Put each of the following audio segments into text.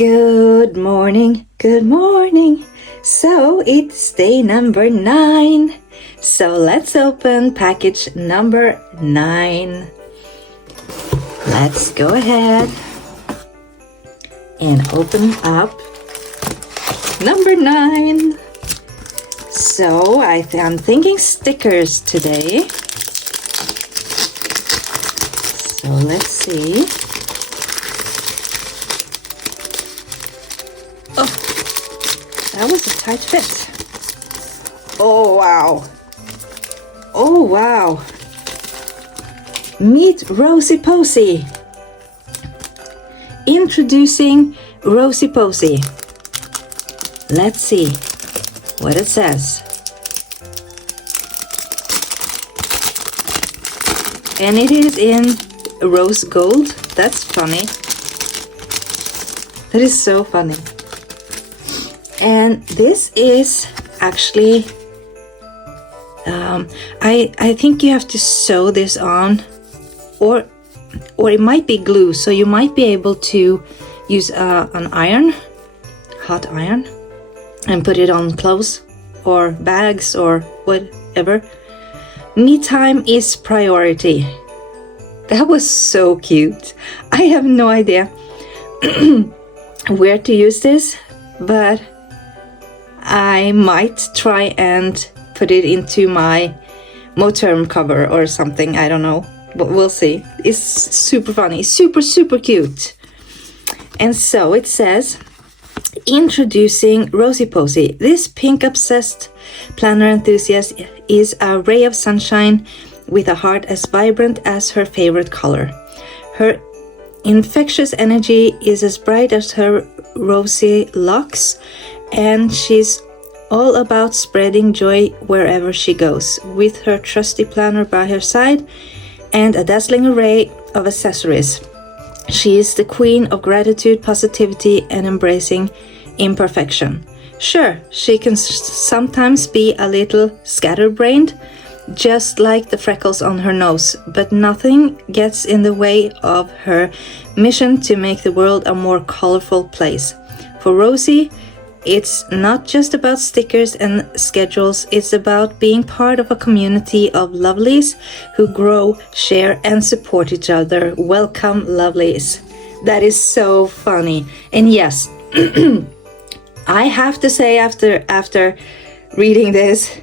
Good morning, good morning. So it's day number 9. So let's open package number 9. Let's go ahead and open up number 9. So I'm thinking stickers today. So let's see. Oh, that was a tight fit. Oh, wow. Oh, wow. Meet Rosey Posey. Introducing Rosey Posey. Let's see what it says. And it is in rose gold. That's funny. That is so funny. And this is actually, I think you have to sew this on, or it might be glue. So you might be able to use an iron, hot iron, and put it on clothes or bags or whatever. Me time is priority. That was so cute. I have no idea where to use this, but I might try and put it into my motorhome cover or something. I don't know, but we'll see. It's super funny, super cute. And so it says, introducing Rosey Posey. This pink obsessed planner enthusiast is a ray of sunshine with a heart as vibrant as her favorite color. Her infectious energy is as bright as her rosy locks, and she's all about spreading joy wherever she goes. With her trusty planner by her side and a dazzling array of accessories, she is the queen of gratitude, positivity, and embracing imperfection. Sure, she can sometimes be a little scatterbrained, just like the freckles on her nose, but nothing gets in the way of her mission to make the world a more colorful place. For Rosey, it's not just about stickers and schedules, it's about being part of a community of lovelies who grow, share, and support each other. Welcome, lovelies. That is so funny. And yes, I have to say, after reading this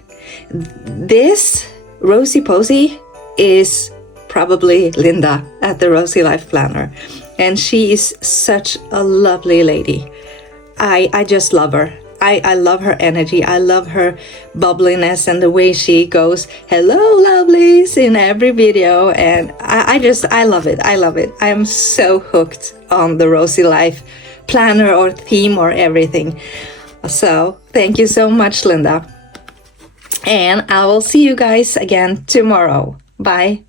Rosey Posey is probably Linda at the Rosey Life Planner, and she is such a lovely lady. I just love her. I love her energy. I love her bubbliness and the way she goes, hello lovelies, in every video. And I love it. I love it. I am so hooked on the Rosey Life Planner or theme or everything. So thank you so much, Linda. And I will see you guys again tomorrow. Bye.